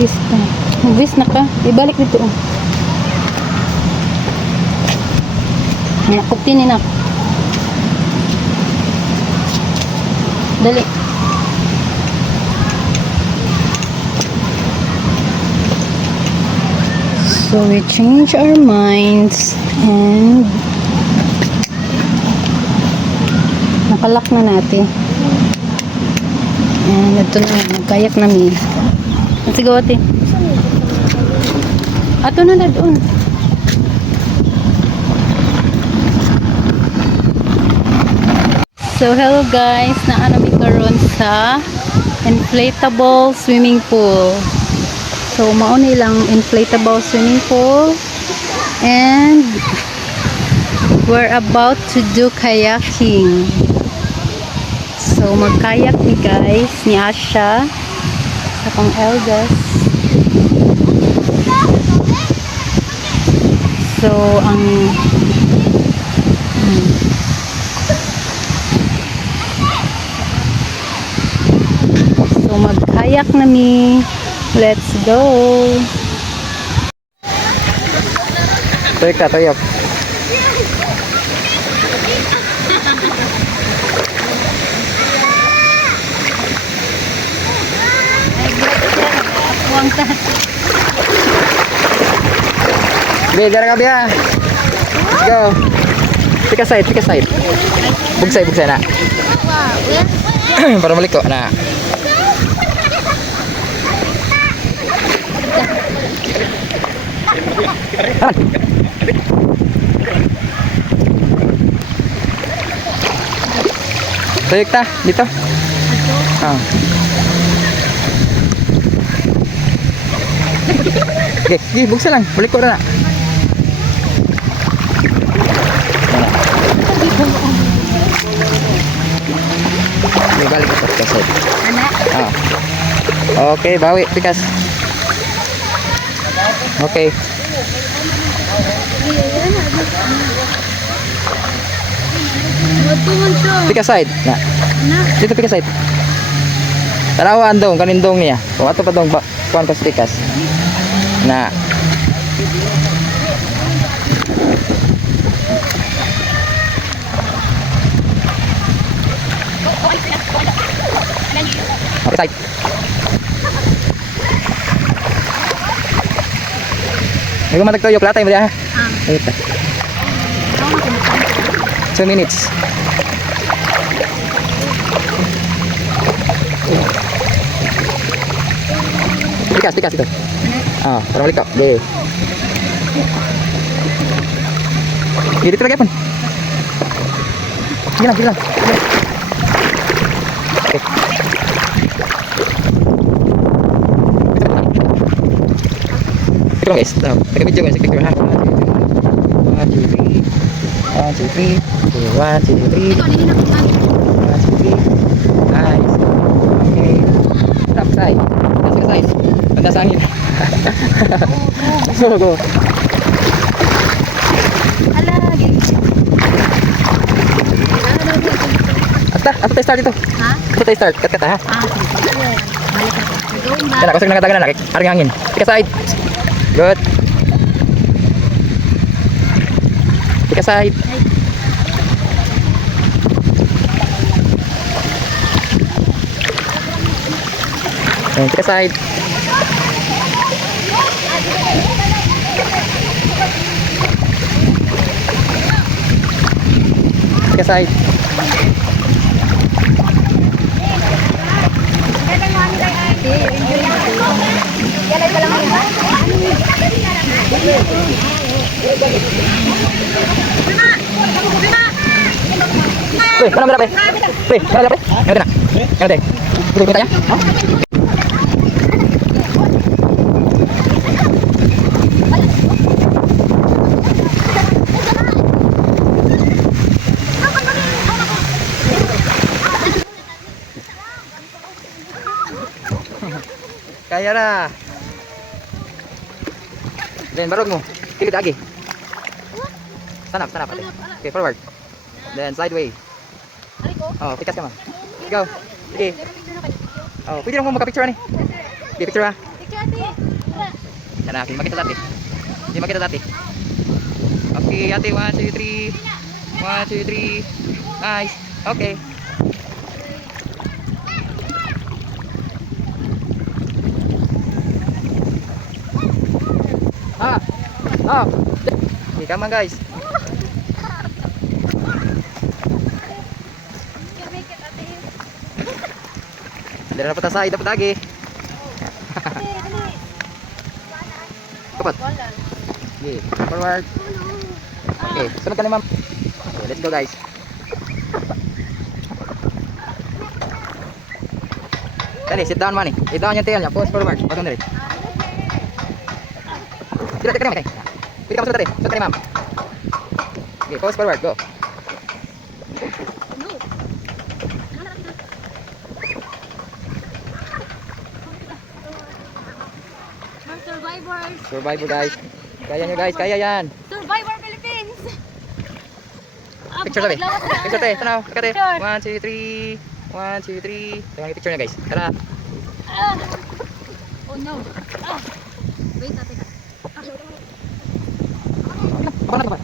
Lista. Mag-list na ka. Ibalik dito. Oh. Nakupin ni nak. Dali. So we change our minds and nakalak na natin. And ito na, nagkayak namin. Sige, ate. Ato na na doon. So hello guys, naano mi karon sa inflatable swimming pool. So mao ni lang inflatable swimming pool and we're about to do kayaking. So magkayak ni guys ni Asha sa pang eldest. So ang So magkayak na mi. Let's go. Tuyok na, tuyok. Be, dara ka biya. Let's go. Tika side, tika side. Bugsay, bugsay na. Para maliko na. Tuyok ta, dito. Okay, buksa lang. Balik ko na. Balik ko kasi. Okay, bawi, pikas. Okay. Pikas side. Na. Dito pikas side. Tarawa andong kanindong niya. Kung ato pa dong kuan ka pikas. Na. Okay, side. Ikaw matagtuyok latay mo diya ha? Ito. 2 minutes. Pikas, pikas ito. Para balik ka. Deh. Dito lagi pun. Sige lang, sige lang. Okay. Ito guys. Taga video guys. Take ha. 1, 2, 3. 1, 2, 3. 1, 2, 3. 1, 2, 3. Nice. Okay. Stop side. That's side. Banda sa angin. Go. Ato tayo start dito. Ha? Ato tayo start. Kat ha. Yan ako sa nagadagan na. Aring hangin. Tika side. Good. Tika side. Tika side. Tika side. Weh, mana berapa? Weh, mana berapa? Yang ada. Yang ada. Betul tanya? Kaya na. Then barog mo. Kilit lagi. Stand up. Okay, forward. Then sideway. Oh, pikas ka man. Go. Sige. Oh, pwede lang mo magka-picture ni. Okay, picture ha. Picture ate. Yan na, hindi makita dati. Hindi makita dati. Okay, ate, 1, 2, 3. 1, 2, 3. Nice. Okay. Ah. Oh. Okay, come on guys. Dari dapat tasay, dapat lagi. Cepat. Okay, forward. Okay, sunod ka ni ma'am. Okay, let's go guys. Dali, sit down money. Sit down yung tail niya. Pause forward. Pagong dali. Dila, teka naman. Pili ka mo sunod dali. Sunod ka ni ma'am. Okay, pause forward. Go. Survivors. Survivor guys. Kaya nyo guys, kaya yan. Survivor Philippines. Picture tabi. Picture tabi. Tanaw. Kate. Picture. 1, 2, 3. 1, 2, 3. Ito yung picture nyo guys. Tara. Oh no. Wait, ate. Paano ka ba?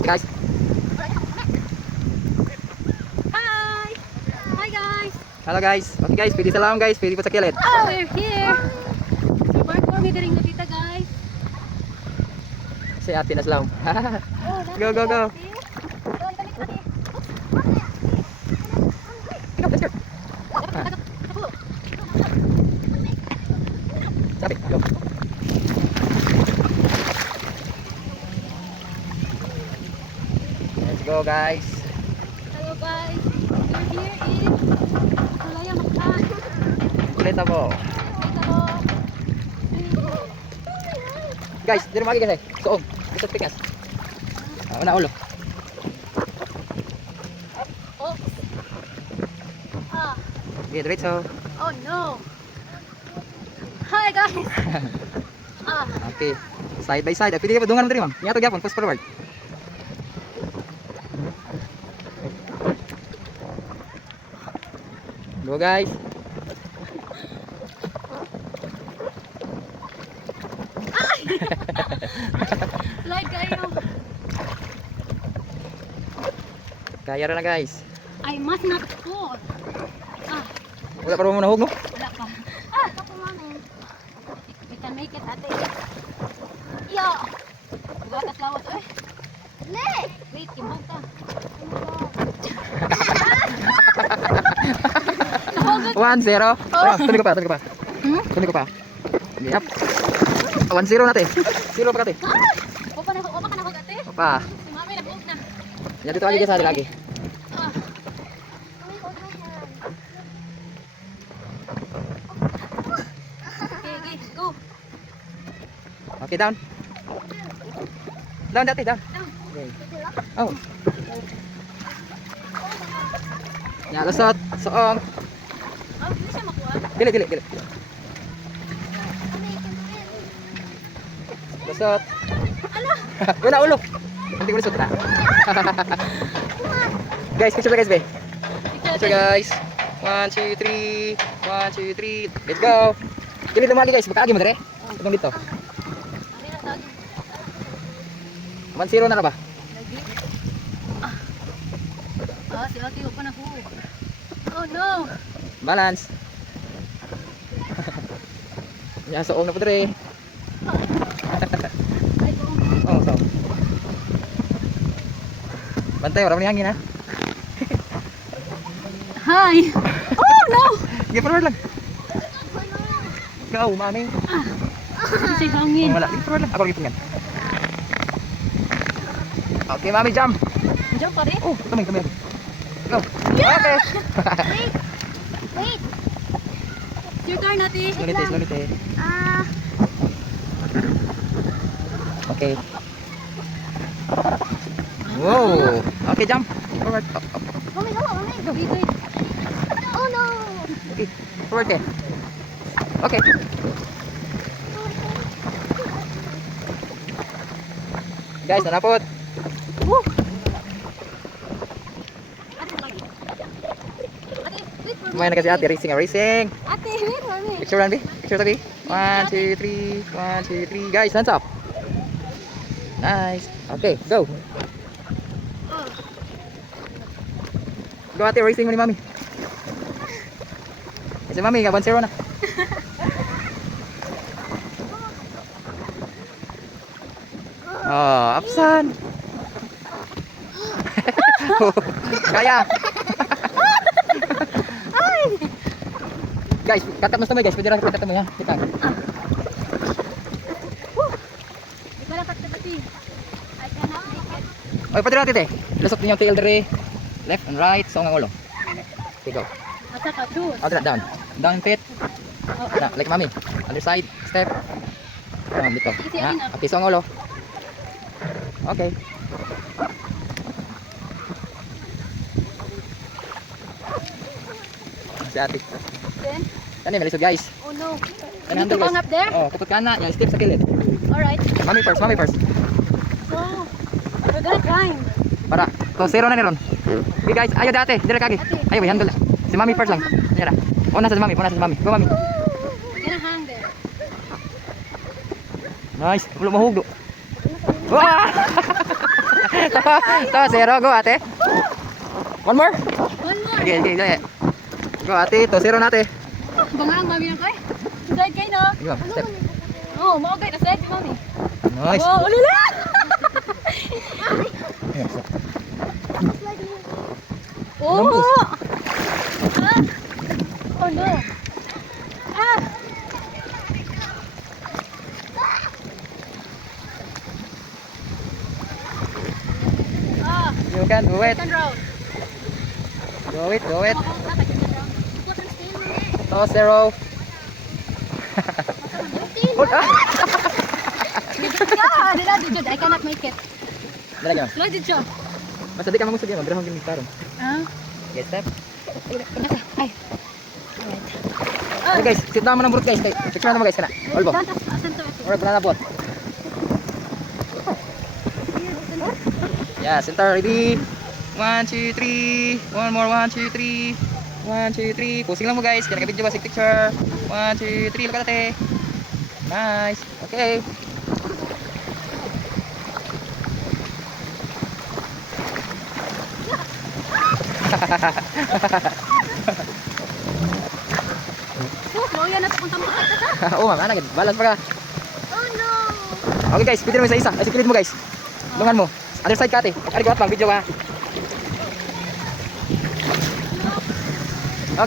Guys. Hi. Hi guys. Hello guys. Okay guys, pwede sa laong guys. Pwede po sa kilid. Oh, we're here. Survivor may diring nakita guys. Si ate na slam. Go, go, go. Let's go. Sabi, go. Let's go guys. Hello guys. We're here in Kulaya Mactan. Ulit ako. Ito. Guys, dito magi guys. Soong. Isot pikas. Una ulo. Oops. Ah. Okay, diretso. Oh no. Hi guys. Okay. Side by side. Pwede ka pa dungan mo diri ma'am. Nyato gyapon, fast forward. Go guys. Like kayo. Kaya ra na guys. I must not fall. Wala pa mo nahug no? Wala pa. Ako mami. We can make it, ate. Yo. Gatas lawas eh. Le. Wait, kimbog ka. 1-0. Tuloy ko pa, tuloy ko pa. Hmm? Tuloy ko pa. Yep. 1-0 natin. 0 pa kate. Opa ka na hug, ate. Pa. Si mami nahug na. Yan dito lagi sa lagi. Ah. Okay, go. Okay, down. Down dati, down. Okay. Oh. Ya, lusot. Soong. Oh, hindi siya makuha. Dili, dili, dili. Lusot. Ala. Wala ulo. Hindi ko lusot na. Guys, picture na guys, be. Picture guys. 1, 2, 3. 1, 2, 3. Let's go. Dili lumagi guys, baka agi mo dire. Itong dito. 1-0 na ra ba? Lagi. Si ate ko pa na hug. Oh no. Balance. Ya, soong na po dire. Ay, go. Oh, so. Bantay, wala mo ni hangin ha. Hi. Oh no. Sige, forward lang. Go, mami. Kasi hangin. Wala, sige, forward lang. Ako lagi tingnan. Okay, mami, jump. Diyan pa rin. Oh, tuming. Go. Okay. Wait. Your turn, ate. Slowly, te. Okay. Wow. Okay, jump. Forward. Mami, no, mami. Wait, wait. Oh no. Okay, forward te. Okay. Guys, nanapot. Woo. Ate, lagi. Ate, wait for me. Kumain na kasi ate, racing. Ate, wait for me. Picture run, B. Picture to B. 1, 2, 3. 1, 2, 3. Guys, hands up. Nice. Okay, go. Go ate, racing mo ni Mami. Kasi Mami, 1-0 na. Oh, Apsan. Kaya. Guys, kakat mo sa guys. Pwede rin kakat mo ya. Kita. Oy, pwede natin eh. Lusok niyo tail dire. Left and right. So, ang ulo. Okay, go. Asa ka to? Okay, down. Down feet. Na, like Mami. Other side. Step. Dito. Na, okay, so ang ulo. Okay. Si ate. Then, Tani, malisod guys. oh no. Tani, Need to handle, hang guys. up there? Oh, kupot ka na. Yan, step sa kilid. Alright. Mami first, Mami first. So, we're gonna climb. Para. So, 0 na ni Ron. Okay guys, ayo dati. Dire kagi. Ayo, handle. Si Mami first lang. Yan. Una sa si Mami, una sa si Mami. Go Mami. We're gonna hang there. Nice. Ulo mahugdo. Wah! To, 0. Go ate. One more. One more. Okay, okay, okay. Go ate, to 0 na ate. Bangang mami yan kay. Slide kayo no? Go, step. Oh, maugay na slide si mami. Nice. Oh, ulila! Ayan, step. Oh! Lambos. Ah! Oh no! Ah! Ah! You can do it. Second round. Do it, do it. Second round. To 0. Ah! Yeah, dila dito. I cannot make it. Dala ka. Slide dito. Basta di ka mangusog yan. Mabrahong gini karon. Ah? Okay, step. Ay. Okay guys, sit down mo ng brute guys. Picture na mo guys kana. Olbo. Ora banana bot. Yeah, center ready. 1, 2, 3. One more, 1, 2, 3. 1, 2, 3. Pusing lang mo guys. Kaya nag-video basic picture. 1, 2, 3. Look at ate. Nice. Okay. Oh, yan na punta mo. Oo, ma'am. Ano, balance pa ka. Oh no. Okay guys, pwede mo isa. Ay, sikilid mo guys. Lungan mo. Other side ka ate. Ari ko lang, video ka.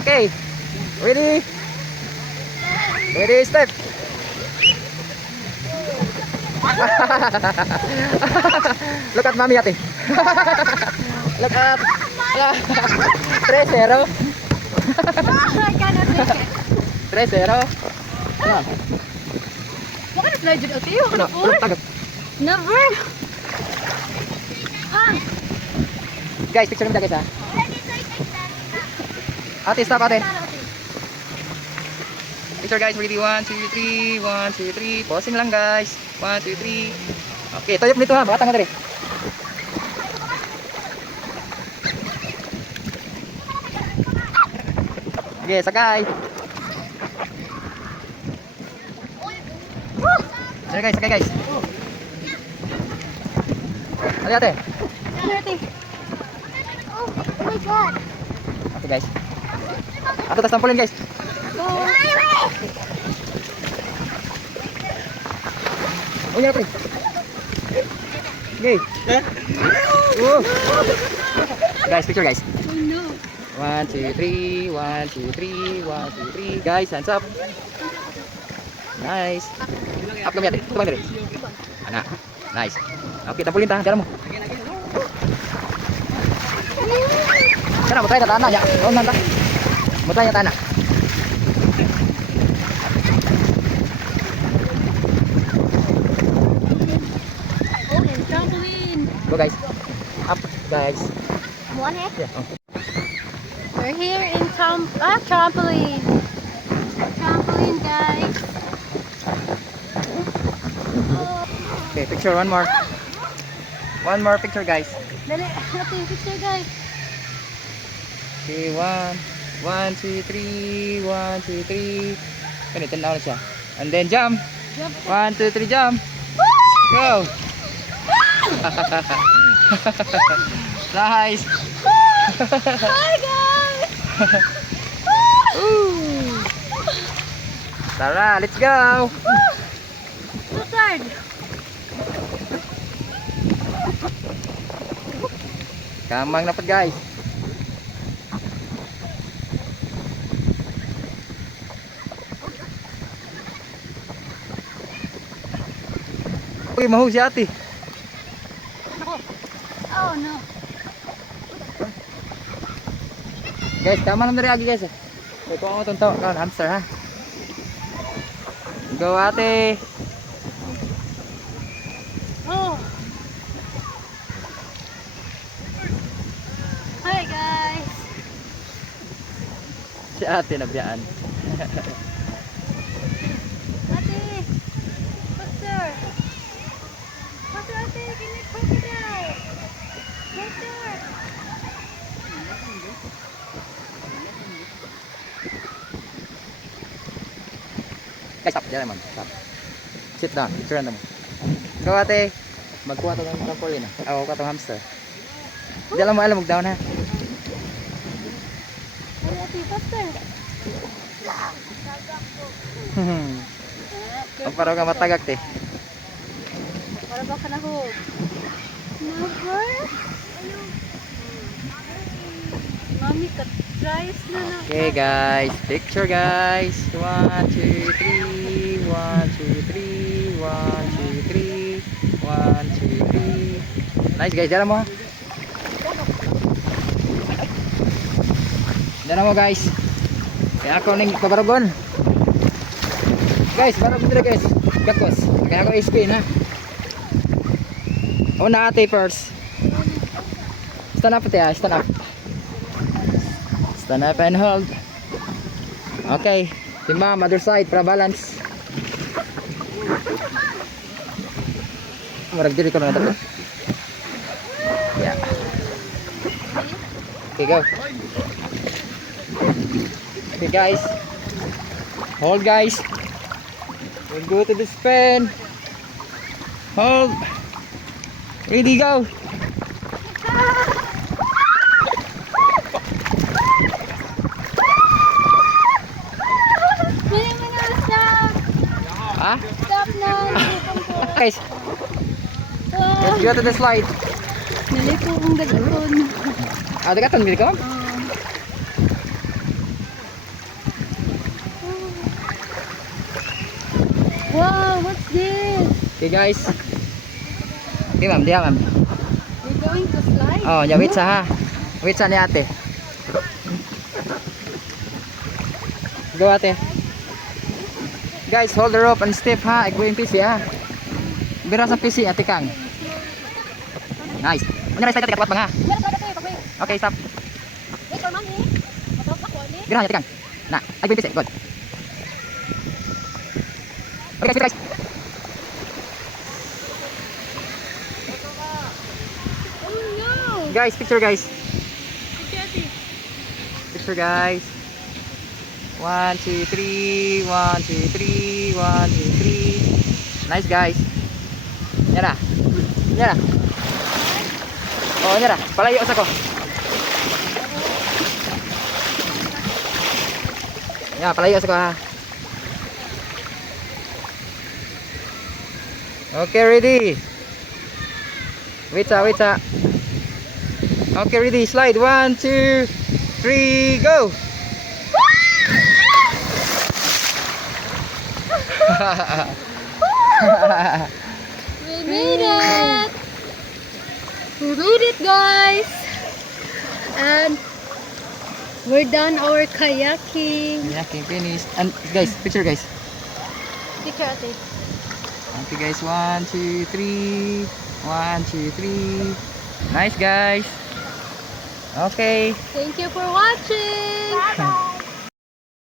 Okay. Ready? Ready, step. Look at mommy ate. Look at. 3-0. I cannot make it. 3-0. Ano? What kind of slide did you Ano? Ulo tagad. Never. Ah. Guys, picture mo guys ha. Ate, stop ate. Picture guys, ready? 1, 2, 3. 1, 2, 3. Pausing lang guys. 1, 2, 3. Okay, toyop nito ha. Bakit nga dali. Okay, sakay. Sakay guys, sakay guys. Ali ate. Oh my god. Okay guys. Ako tas tampulin guys. Oh ya pre. Okay. Guys, picture guys. Oh no. 1, 2, 3. 1, 2, 3. 1, 2, 3. Guys, hands up. Nice. Up kami ate. Ito bang dali? Anak. Nice. Okay, tampulin ta. Tara mo. Tara, mo try na tanah ya. Oh, nanta. Mo try na tanah. Oh, and trampoline. Go guys. Up guys. One head. Yeah. Oh. We're here in trampoline. Trampoline, guys. Oh. Okay, picture one more. One more picture guys. Dali, natin picture, guys. Okay, 1, 2, 3. 1, 2, 3. Kani tanaw na siya. And then jump. Jump. 1, 2, 3, jump. Go. Nice. Hi guys! Tara, let's go. So tired. Kamang na guys. Uy, mahu si ate. Oh no. Guys, tama naman rin lagi guys. Ito ako itong tao. Hamster ha. Go ate. Oh. Hi guys. Si ate nabiyaan. Ate. Faster. Faster ate. Kinig crocodile. Faster. Guys, stop. Diyan naman. Stop. Sit down. Turn naman. Go ate. Magkuha ito ng trampoline. Ako ka itong hamster. Diyan lang mo alam. Mag-down ha. Hi ate. Faster. Ang parang ka matagak te. Para ba ka nahog? Never? Mami, ka-tries na na. Okay guys. Picture guys. 1, 2, 3. 1, 2, 3. 1, 2, 3. 1, 2, 3. Nice guys. Diyan mo ha. Diyan mo guys. Kaya ako ning pabarugon. Guys, barog dito guys. Gakos. Kaya ako spin ha. Una ate first. Stand up tayo, stand up. Stand up and hold. Okay. Timba, mother side para balance. Marag diri ko na ito. Yeah. Okay, go. Okay guys. Hold guys. We'll go to the spin. Hold. Ready, go. Mami, mami, stop. Ah? Stop na. Guys, let's go to the slide. Nalito kong dagaton. Ah, dagatan gini ko? Wow, what's this? Okay guys. Okay ma'am, diha ma'am. We're going to slide. Oh, ya wait sa ha. Wait sa ni ate. Go ate. Guys, hold the rope and step ha. Ikaw yung PC ha. Bira sa PC ate Kang. Nice. Ano na slide ate katwat bang ha? Meron ka dito, papi. Okay, stop. Wait for mami. Matawag ako, ali. Bira ate Kang. Na, ay yung PC. Good. Okay guys, Oh no. guys, picture guys. Daddy. Picture guys. 1, 2, 3. 1, 2, 3. 1, 2, 3. Nice guys. Yan na. Yan na. Oh, yan na. Palayo sa ko. Yan, palayo sa ko ha. Okay, ready. Wait sa, wait sa. Okay, ready. Slide. 1, 2, 3, go. We made it. We made it, guys. And we're done our kayaking. Kayaking finished. And guys, picture guys. Picture ate. Okay guys, 1, 2, 3. 1, 2, 3. Nice guys. Okay. Thank you for watching.